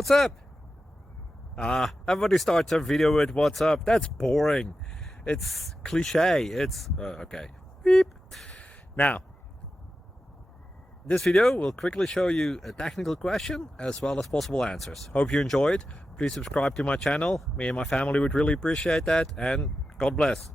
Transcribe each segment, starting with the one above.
What's up? Everybody starts a video with what's up. That's boring. It's cliche. It's okay. Beep. Now, this video will quickly show you a technical question as well as possible answers. Hope you enjoyed. Please subscribe to my channel. Me and my family would really appreciate that, and God bless.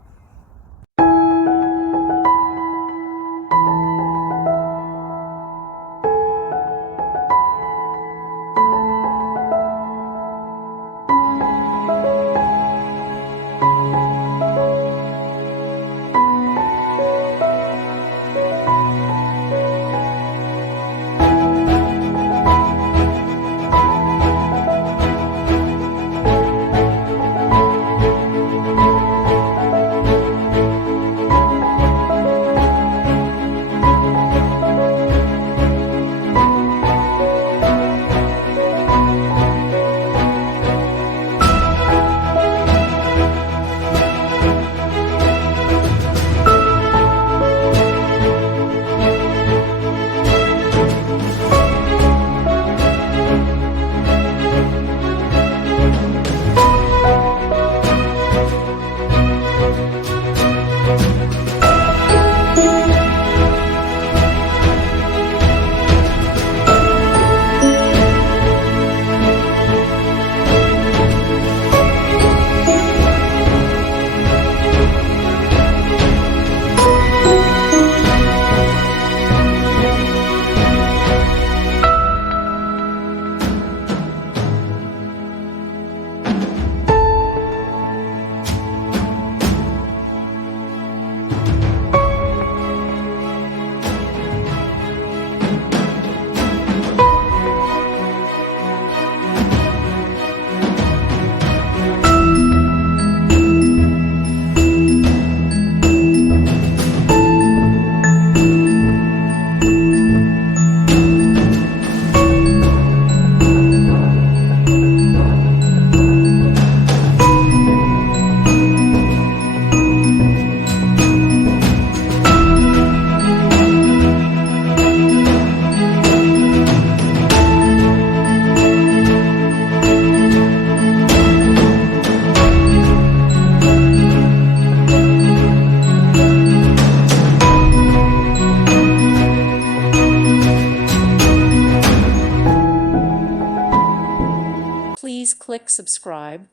Please click subscribe.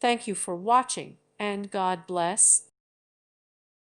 Thank you for watching, and God bless.